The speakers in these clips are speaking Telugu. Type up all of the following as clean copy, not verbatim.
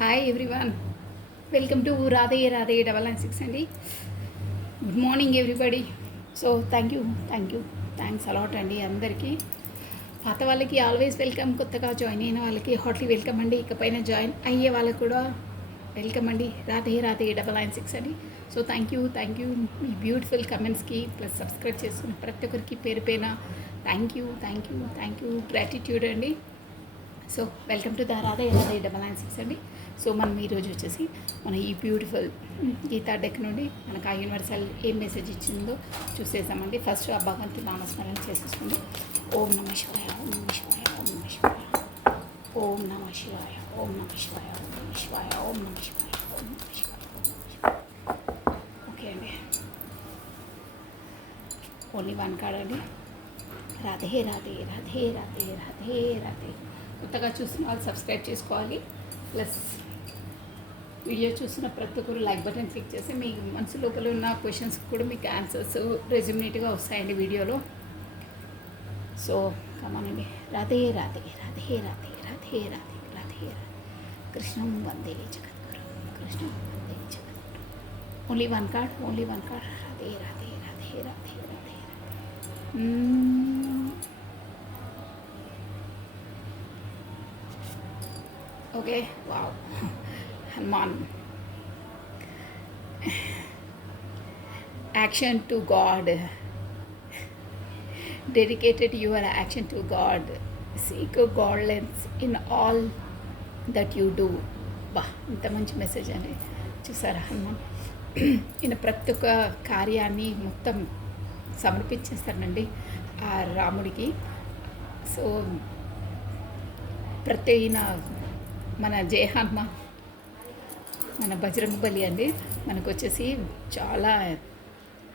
Hi everyone, welcome to Radhe Radhe 996 అండి. Good morning everybody. So thanks a lot అండి అందరికీ. పాత వాళ్ళకి ఆల్వేస్ వెల్కమ్, కొత్తగా జాయిన్ అయిన వాళ్ళకి హార్ట్లీ వెల్కమ్ అండి. ఇకపైన జాయిన్ అయ్యే వాళ్ళకి కూడా వెల్కమ్ అండి. రాధే రాధే 996 అండి. సో థ్యాంక్ యూ మీ బ్యూటిఫుల్ కమెంట్స్కి ప్లస్ సబ్స్క్రైబ్ చేసుకుని ప్రతి ఒక్కరికి పేరు పైన థ్యాంక్ యూ గ్రాటిట్యూడ్ అండి. So welcome to the Radhe Radhe 996 అండి. సో మనం ఈరోజు వచ్చేసి మన ఈ బ్యూటిఫుల్ గీతా డెక్ నుండి మనకు ఆ యూనివర్సల్ ఏం మెసేజ్ ఇచ్చిందో చూసేసామండి. ఫస్ట్ ఆ భగవంతుని నామస్మరణ చేసేసుకోండి. ఓం నమ శివాయ, ఓం నమ శివాయ, ఓం నమ శివాయ, ఓం నమ శివాయ, ఓం నమ శివాయ, ఓం నమ శివాయ, ఓం నమ శివాయ, ఓం నమ శివాయ, ఓం నమ శివాయ. ఓకే అండి, ఓన్లీ వన్ కార్డ్ అండి. రాధే రాధే రాధే రాధే రాధే రాధే. కొత్తగా చూసిన వాళ్ళు సబ్స్క్రైబ్ చేసుకోవాలి. ప్లస్ వీడియో చూసిన ప్రతి ఒక్కరు లైక్ బటన్ క్లిక్ చేసి మీ మనసు లోపల ఉన్న క్వశ్చన్స్కి కూడా మీకు ఆన్సర్స్ రెజ్యూమేటివ్గా వస్తాయండి వీడియోలో. సో కమానండి. రాధే రాధే రాధే రాధే రాధే రాధే రాధే రాధే. కృష్ణం వందే జగద్గురు, కృష్ణం వందే జగద్గురు. Only one card. Radhe Radhe Radhe Radhe Radhe. Okay, wow. Hanuman. Action to God. Dedicated your action to God. Seek godliness in all that you do. బా, ఇంత మంచి మెసేజ్ అండి. చూసారా హనుమాన్ ఈయన ప్రతి ఒక్క కార్యాన్ని మొత్తం సమర్పించేస్తానండి ఆ రాముడికి. సో ప్రతి మన జయ హనుమాన్, మన బజరంగ బలి అండి. మనకు వచ్చేసి చాలా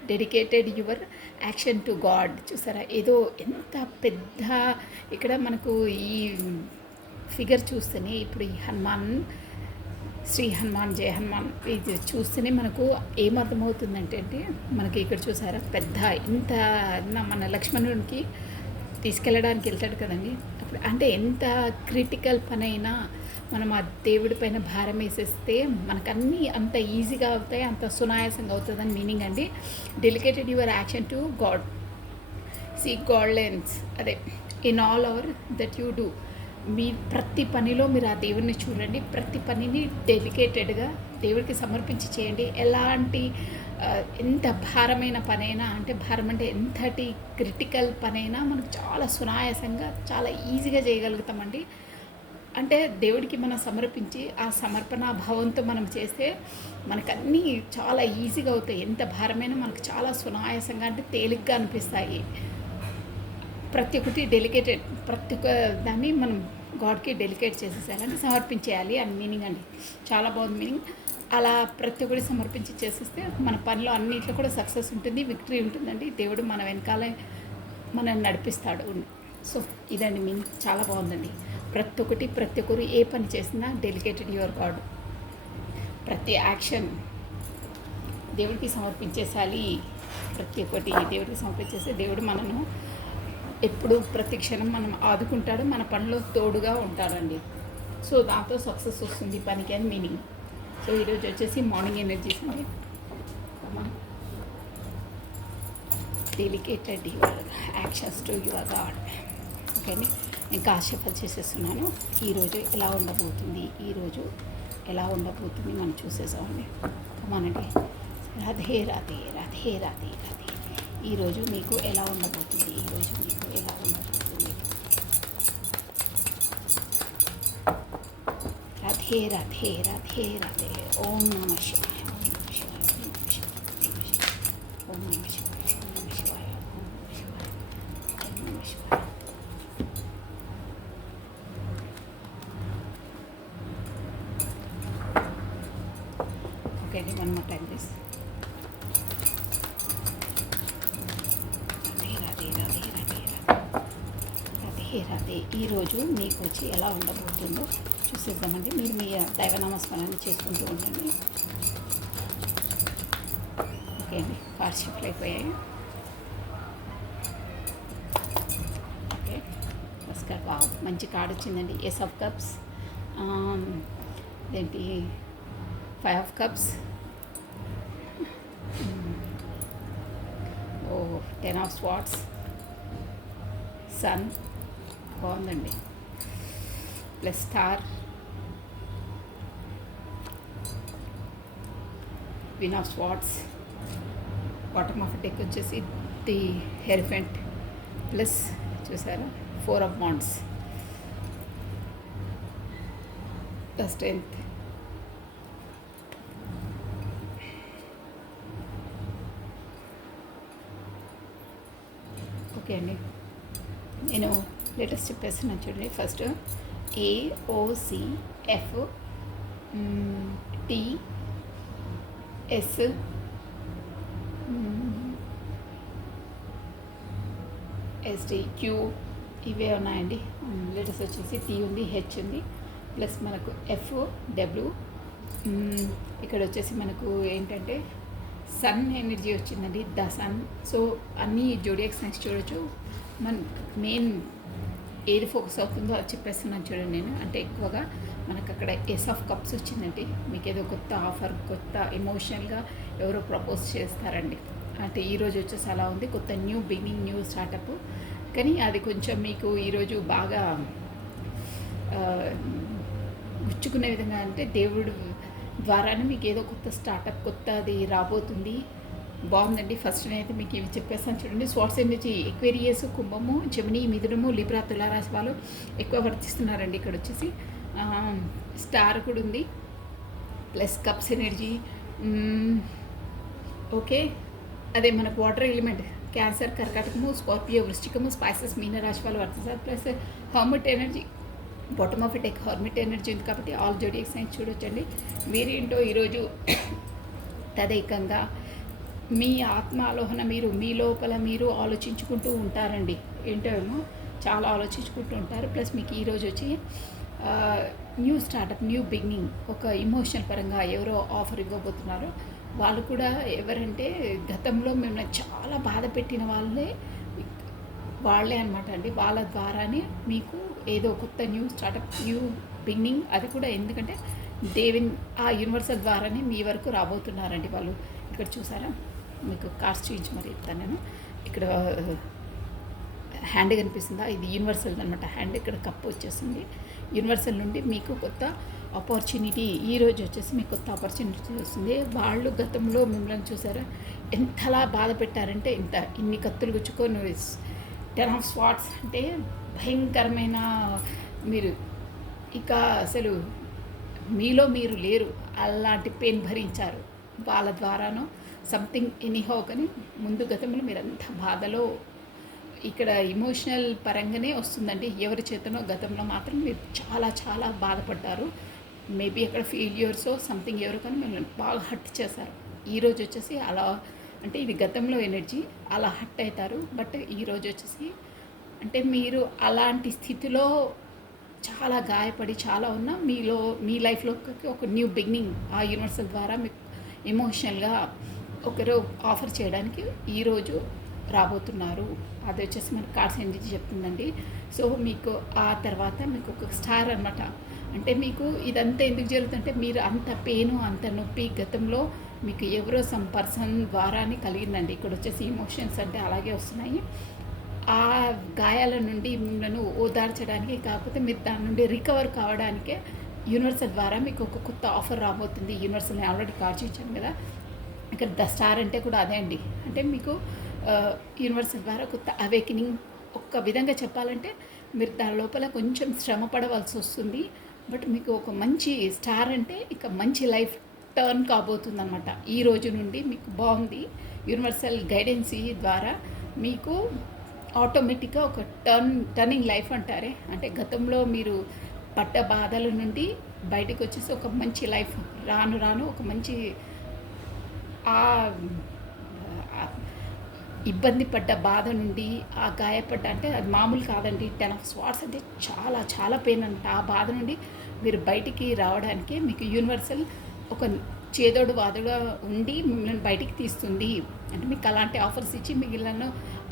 dedicated your action to God. చూసారా, ఏదో ఎంత పెద్ద ఇక్కడ మనకు ఈ ఫిగర్ చూస్తేనే, ఇప్పుడు ఈ హనుమాన్, శ్రీ హనుమాన్, జయ హనుమాన్ ఇది చూస్తేనే మనకు ఏమర్థమవుతుందంటే మనకి ఇక్కడ చూసారా పెద్ద ఇంత మన లక్ష్మణుడికి తీసుకెళ్ళడానికి వెళ్తాడు కదండి. అప్పుడు అంటే ఎంత క్రిటికల్ పని అయినా మనం ఆ దేవుడి పైన భారం వేసేస్తే మనకు అన్నీ అంత ఈజీగా అవుతాయి, అంత సునాయాసంగా అవుతుందని మీనింగ్ అండి. Dedicated your action to God. Seek godliness, అదే in all our that you do. మీ ప్రతి పనిలో మీరు ఆ దేవుడిని చూడండి. ప్రతి పనిని డెడికేటెడ్గా దేవుడికి సమర్పించి చేయండి. ఎలాంటి ఎంత భారమైన పనైనా, అంటే భారం అంటే ఎంతటి క్రిటికల్ పనైనా మనకు చాలా సునాయాసంగా చాలా ఈజీగా చేయగలుగుతామండి. అంటే దేవుడికి మనం సమర్పించి ఆ సమర్పణ భావంతో మనం చేస్తే మనకన్నీ చాలా ఈజీగా అవుతాయి. ఎంత భారమైనా మనకు చాలా సునాయాసంగా, అంటే తేలిగ్గా అనిపిస్తాయి. ప్రతి ఒక్కటి డెలికేటెడ్, ప్రతి ఒక్క దాన్ని మనం గాడ్కి డెలికేట్ చేసేసేయాలని సమర్పించేయాలి అని మీనింగ్ అండి. చాలా బాగుంది మీనింగ్. అలా ప్రతి ఒక్కటి సమర్పించి చేసేస్తే మన పనిలో అన్నింటిలో కూడా సక్సెస్ ఉంటుంది, విక్టరీ ఉంటుందండి. దేవుడు మన వెనకాలే మనల్ని నడిపిస్తాడు. సో ఇదండి మీనింగ్, చాలా బాగుందండి. ప్రతి ఒక్కరు ఏ పని చేసినా డెలికేటెడ్ యువర్ గాడ్. ప్రతి యాక్షన్ దేవుడికి సమర్పించేసాలి. ప్రతి ఒక్కటి దేవుడికి సమర్పించేస్తే దేవుడు మనను ఎప్పుడు ప్రతి క్షణం మనం ఆదుకుంటాడు, మన పనిలో తోడుగా ఉంటాడండి. సో దాంతో సక్సెస్ వస్తుంది పనికి అని మీనింగ్. సో ఈరోజు వచ్చేసి మార్నింగ్ ఎనర్జీస్ అండి. Dedicated your actions to your God. Okay అండి, నేను కాశ్యపలు చేసేస్తున్నాను. ఈరోజు ఎలా ఉండబోతుంది మనం చూసేసామండి. కమానండి. రాధే రాధే రాధే రాధే రాధే. ఈరోజు మీకు ఎలా ఉండబోతుంది? రాధే రాధే రాధే రాధే. ఓం నమ శివాయ, ఓం నమ శివాయ, ఓం నమ శివాయ, ఓం నమ శివాయ, ఓం నమ శివాయ, ఓం నమ శివాయ, ఓం నమ శివాయ. ఓకే అండి, one more time please. Radhe. ఈరోజు మీకు వచ్చి ఎలా ఉండబోతుందో చూసేద్దామండి. మీరు మీ దైవనామస్మరణ చేసుకుంటూ ఉండండి. ఓకే అండి, కార్డ్ షిఫ్ట్లు అయిపోయాయి. ఓకే, ఫస్ట్ కార్డ్, వావ్, మంచి కార్డ్ వచ్చిందండి. Ace of cups. ఏంటి 5 of cups. ఓ 10 of swords. సన్ బాగుందండి. Plus star, queen of swords. Bottom of deck వచ్చేసి ది హెరిఫెంట్ ప్లస్ చూసారా 4 of wands. The strength. Okay అండి, నేను లేటెస్ట్ చెప్పేస్తున్నాను చూడండి. ఫస్ట్ AOCF TS STQ ఇవే ఉన్నాయండి. లేటెస్ట్ వచ్చేసి T ఉంది, H ఉంది, ప్లస్ మనకు FW. ఇక్కడ వచ్చేసి మనకు ఏంటంటే సన్ ఎనర్జీ వచ్చిందండి, ద సన్. సో అన్ని జోడియాక్ సైన్స్ చూడొచ్చు. మన మెయిన్ ఏది ఫోకస్ అవుతుందో అది చెప్పేస్తున్నాను చూడండి నేను. అంటే ఎక్కువగా మనకు అక్కడ ఎస్ ఆఫ్ కప్స్ వచ్చిందండి. మీకు ఏదో కొత్త ఆఫర్, కొత్త ఎమోషనల్గా ఎవరో ప్రపోజ్ చేస్తారండి. అంటే ఈరోజు వచ్చేసి అలా ఉంది, కొత్త న్యూ బిగినింగ్, న్యూ స్టార్టప్. కానీ అది కొంచెం మీకు ఈరోజు బాగా గుచ్చుకునే విధంగా, అంటే దేవుడు ద్వారానే మీకు ఏదో కొత్త స్టార్టప్, కొత్తది రాబోతుంది. బాగుందండి. ఫస్ట్ నేనైతే మీకు ఇవి చెప్పేస్తాను చూడండి. స్వాట్స్ ఎనర్జీ ఎక్వేరియస్, కుంభము, జమిని, మిథునము, లిబ్రా, తులారాశి వాళ్ళు ఎక్కువ వర్తిస్తున్నారండి. ఇక్కడ వచ్చేసి స్టార్ కూడా ఉంది, ప్లస్ కప్స్ ఎనర్జీ. ఓకే, అదే మనకు వాటర్ ఎలిమెంట్ క్యాన్సర్, కర్కాటకము, స్కార్పియో, వృశ్చికము, స్పైసెస్, మీన రాశి వాళ్ళు వర్తిస్తారు. Plus hermit energy, bottom of deck hermit energy ఉంది కాబట్టి ఆల్ జోడియాక్ సైన్స్ చూడొచ్చండి. మీరేంటో ఈరోజు తదేకంగా మీ ఆత్మ ఆలోహన, మీరు మీ లోపల మీరు ఆలోచించుకుంటూ ఉంటారండి. ఏంటో ఏమో చాలా ఆలోచించుకుంటూ ఉంటారు. ప్లస్ మీకు ఈరోజు వచ్చి న్యూ స్టార్టప్, న్యూ బిగినింగ్, ఒక ఇమోషనల్ పరంగా ఎవరో ఆఫర్ ఇవ్వబోతున్నారు. వాళ్ళు కూడా ఎవరంటే గతంలో మిమ్మల్ని చాలా బాధ పెట్టిన వాళ్ళే అనమాట అండి. వాళ్ళ ద్వారానే మీకు ఏదో కొత్త న్యూ స్టార్టప్, న్యూ బిగినింగ్, అది కూడా ఎందుకంటే ఆ యూనివర్సల్ ద్వారానే మీ వరకు రాబోతున్నారండి వాళ్ళు. ఇక్కడ చూసారా, మీకు కార్డ్స్ చూపించి మరి చెప్తాను నేను. ఇక్కడ హ్యాండ్ కనిపిస్తుందా, ఇది యూనివర్సల్ అనమాట హ్యాండ్. ఇక్కడ కప్ వచ్చేసింది. యూనివర్సల్ నుండి మీకు కొత్త ఆపర్చునిటీ, ఈరోజు వచ్చేసి మీకు కొత్త ఆపర్చునిటీ వస్తుంది. వాళ్ళు గతంలో మిమ్మల్ని చూసారా ఎంతలా బాధ పెట్టారంటే, ఇన్ని కత్తులు గుచ్చుకొని 10 of swords అంటే భయంకరమైన, మీరు ఇక అసలు మీలో మీరు లేరు, అలాంటి పెయిన్ భరించారు వాళ్ళ ద్వారానో సంథింగ్ ఎనీహౌ. కానీ ముందు గతంలో మీరు అంత బాధలో, ఇక్కడ ఇమోషనల్ పరంగానే వస్తుందండి. ఎవరి చేతనో గతంలో మాత్రం మీరు చాలా చాలా బాధపడ్డారు. మేబీ అక్కడ ఫెయిల్యూర్స్ సంథింగ్ ఎవరు కానీ మిమ్మల్ని బాగా హర్ట్ చేశారు. ఈరోజు వచ్చేసి అలా, అంటే ఇది గతంలో ఎనర్జీ, అలా హర్ట్ అవుతారు. బట్ ఈరోజు వచ్చేసి అంటే మీరు అలాంటి స్థితిలో చాలా గాయపడి చాలా ఉన్నా మీలో, మీ లైఫ్లోకి ఒక న్యూ బిగినింగ్ ఆ యూనివర్సల్ ద్వారా మీకు ఎమోషనల్గా ఒకరు ఆఫర్ చేయడానికి ఈరోజు రాబోతున్నారు. అది వచ్చేసి మన కార్డ్స్ ఎనర్జీ చెప్తుందండి. సో మీకు ఆ తర్వాత మీకు ఒక స్టార్ అనమాట. అంటే మీకు ఇదంతా ఎందుకు జరుగుతుందంటే, మీరు అంత పెయిన్, అంత నొప్పి గతంలో మీకు ఎవరో సమ్ పర్సన్ ద్వారానే కలిగిందండి. ఇక్కడ వచ్చేసి ఇమోషన్స్ అంటే అలాగే వస్తున్నాయి. ఆ గాయాల నుండి మిమ్మల్ని ఓదార్చడానికి, కాకపోతే మీరు దాని నుండి రికవర్ కావడానికే యూనివర్సల్ ద్వారా మీకు ఒక కొత్త ఆఫర్ రాబోతుంది. యూనివర్సల్ని ఆల్రెడీ కార్డ్ ఇచ్చాను కదా. ఇక్కడ ద స్టార్ అంటే కూడా అదే అండి. అంటే మీకు యూనివర్సల్ ద్వారా కొత్త అవేకనింగ్. ఒక్క విధంగా చెప్పాలంటే మీరు దాని లోపల కొంచెం శ్రమ పడవలసి వస్తుంది. బట్ మీకు ఒక మంచి స్టార్ అంటే ఇక మంచి లైఫ్ టర్న్ కాబోతుంది అనమాట. ఈ రోజు నుండి మీకు బాగుంది. యూనివర్సల్ గైడెన్సీ ద్వారా మీకు ఆటోమేటిక్గా ఒక టర్నింగ్ లైఫ్ అంటారే, అంటే గతంలో మీరు పడ్డ బాధల నుండి బయటకు వచ్చేసి ఒక మంచి లైఫ్, రాను రాను ఒక మంచి ఇబ్బంది పడ్డ బాధ నుండి, ఆ గాయపడ్డ, అంటే అది మామూలు కాదండి. 10 of swords అంటే చాలా చాలా పెయిన్ అంట. ఆ బాధ నుండి మీరు బయటికి రావడానికే మీకు యూనివర్సల్ ఒక చేదోడు వాదుగా ఉండి మిమ్మల్ని బయటికి తీస్తుంది. అంటే మీకు అలాంటి ఆఫర్స్ ఇచ్చి మిగిలిన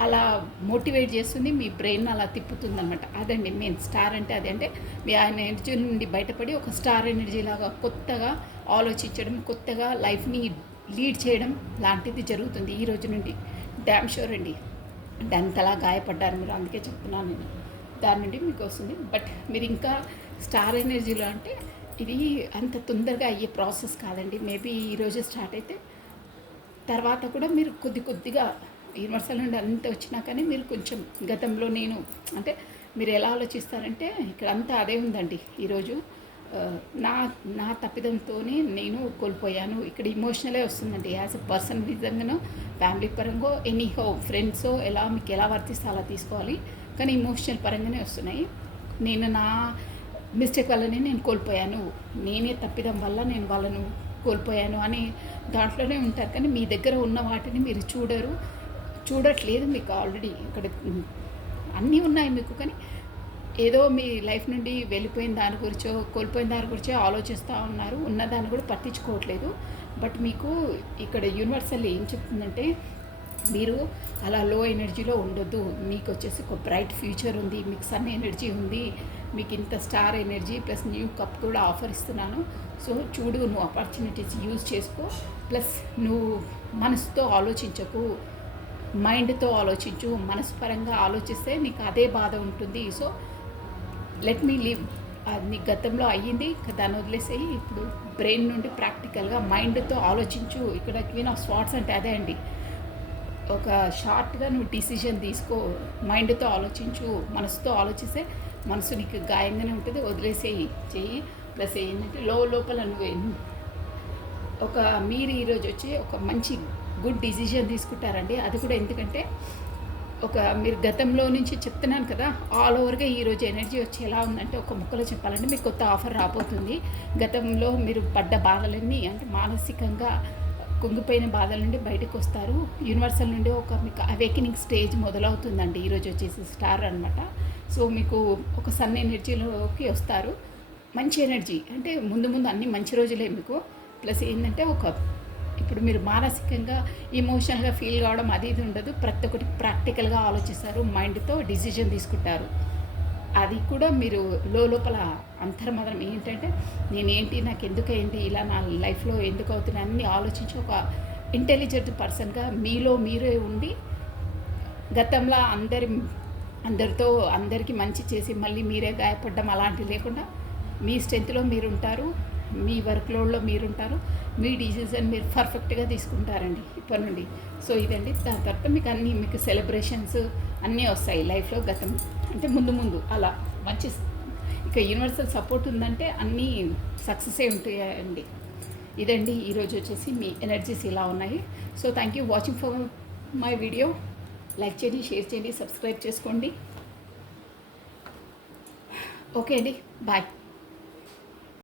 అలా మోటివేట్ చేస్తుంది, మీ బ్రెయిన్ అలా తిప్పుతుంది అనమాట. అదండి మెయిన్ స్టార్ అంటే. అదంటే మీ ఆ ఎనర్జీ నుండి బయటపడి ఒక స్టార్ ఎనర్జీ లాగా కొత్తగా ఆలోచించడం, కొత్తగా లైఫ్ని లీడ్ చేయడం లాంటిది జరుగుతుంది ఈ రోజు నుండి. డ్యామ్ షూర్ అండి. అంటే అంతలా గాయపడ్డారు మీరు, అందుకే చెప్తున్నాను నేను. దాని నుండి మీకు వస్తుంది. బట్ మీరు ఇంకా స్టార్ ఎనర్జీలో అంటే ఇది అంత తొందరగా అయ్యే ప్రాసెస్ కాదండి. మేబీ ఈరోజు స్టార్ట్ అయితే తర్వాత కూడా మీరు కొద్ది కొద్దిగా యూనివర్సల్ నుండి అంత వచ్చినా కానీ మీరు కొంచెం గతంలో నేను అంటే మీరు ఎలా ఆలోచిస్తారంటే ఇక్కడ అంతా అదే ఉందండి ఈరోజు. నా నా తప్పిదంతోనే నేను కోల్పోయాను. ఇక్కడ ఇమోషనలే వస్తుందండి. యాజ్ ఎ పర్సన్ విధంగానో ఫ్యామిలీ పరంగా ఎనీహో ఫ్రెండ్సో ఎలా మీకు ఎలా వర్తిస్తే అలా తీసుకోవాలి. కానీ ఇమోషనల్ పరంగానే వస్తున్నాయి. నేను నా మిస్టేక్ వల్లనే నేను కోల్పోయాను, నేనే తప్పిదం వల్ల నేను వాళ్ళను కోల్పోయాను అని దాంట్లోనే ఉంటారు. కానీ మీ దగ్గర ఉన్న వాటిని మీరు చూడట్లేదు. మీకు ఆల్రెడీ ఇక్కడ అన్నీ ఉన్నాయి మీకు, కానీ ఏదో మీ లైఫ్ నుండి వెళ్ళిపోయిన దాని గురించో కోల్పోయిన దాని గురించో ఆలోచిస్తూ ఉన్నారు, ఉన్నదాన్ని కూడా పట్టించుకోవట్లేదు. బట్ మీకు ఇక్కడ యూనివర్సల్ ఏం చెప్తుందంటే మీరు అలా లో ఎనర్జీలో ఉండొద్దు. మీకు వచ్చేసి ఒక బ్రైట్ ఫ్యూచర్ ఉంది, మీకు సన్ ఎనర్జీ ఉంది, మీకు ఇంత star energy plus new cup కూడా ఆఫర్ ఇస్తున్నాను. సో చూడు, నువ్వు ఆపర్చునిటీస్ యూజ్ చేసుకో. ప్లస్ నువ్వు మనసుతో ఆలోచించకు, మైండ్తో ఆలోచించు. మనసు పరంగా ఆలోచిస్తే నీకు అదే బాధ ఉంటుంది. So let me live. అది నీ గతంలో అయ్యింది, దాన్ని వదిలేసేయి. ఇప్పుడు బ్రెయిన్ నుండి ప్రాక్టికల్గా మైండ్తో ఆలోచించు. ఇక్కడ క్వీన్ ఆఫ్ స్వార్డ్స్ అంటే అదే అండి. ఒక షార్ట్గా నువ్వు డిసిజన్ తీసుకో, మైండ్తో ఆలోచించు. మనసుతో ఆలోచిస్తే మనసు నీకు గాయంగానే ఉంటుంది, వదిలేసేయి చెయ్యి. ప్లస్ ఏంటంటే లోపల నువ్వు ఒక మీరు ఈరోజు వచ్చి ఒక మంచి గుడ్ డిసిజన్ తీసుకుంటారండి. అది కూడా ఎందుకంటే ఒక మీరు గతంలో నుంచి చెప్తున్నాను కదా, ఆల్ ఓవర్గా ఈరోజు ఎనర్జీ వచ్చి ఎలా ఉందంటే ఒక ముక్కలో చెప్పాలంటే మీకు కొత్త ఆఫర్ రాబోతుంది. గతంలో మీరు పడ్డ బాధలన్నీ అంటే మానసికంగా కుంగిపోయిన బాధల నుండి బయటకు వస్తారు. యూనివర్సల్ నుండి ఒక మీకు అవేకెనింగ్ స్టేజ్ మొదలవుతుందండి ఈరోజు వచ్చేసి స్టార్ అనమాట. సో మీకు ఒక సన్ ఎనర్జీలోకి వస్తారు. మంచి ఎనర్జీ అంటే ముందు అన్ని మంచి రోజులే మీకు. ప్లస్ ఏంటంటే ఇప్పుడు మీరు మానసికంగా ఎమోషనల్గా ఫీల్ కావడం అది ఇది ఉండదు. ప్రతి ఒక్కటి ప్రాక్టికల్గా ఆలోచిస్తారు, మైండ్తో డిసిజన్ తీసుకుంటారు. అది కూడా మీరు లోపల అంతర్మదనం ఏంటంటే నేనేంటి, నాకు ఎందుకైంది ఇలా, నా లైఫ్లో ఎందుకు అవుతున్నాయి అన్నీ ఆలోచించి ఒక ఇంటెలిజెంట్ పర్సన్గా మీలో మీరే ఉండి గతంలో అందరికీ మంచి చేసి మళ్ళీ మీరే గాయపడడం అలాంటివి లేకుండా మీ స్ట్రెంత్లో మీరుంటారు, మీ వర్క్ లోడ్లో మీరుంటారు, మీ డిసిజన్ మీరు పర్ఫెక్ట్గా తీసుకుంటారండి ఇప్పటి నుండి. సో ఇదండి. దాని తర్వాత మీకు సెలబ్రేషన్స్ అన్నీ వస్తాయి లైఫ్లో. గతం అంటే ముందు అలా మంచి ఇక యూనివర్సల్ సపోర్ట్ ఉందంటే అన్నీ సక్సెసే ఉంటాయండి. ఇదండి ఈరోజు వచ్చేసి మీ ఎనర్జీస్ ఇలా ఉన్నాయి. So thank you watching for my video. Like చేయండి, షేర్ చేయండి, సబ్స్క్రైబ్ చేసుకోండి. ఓకే అండి, బాయ్.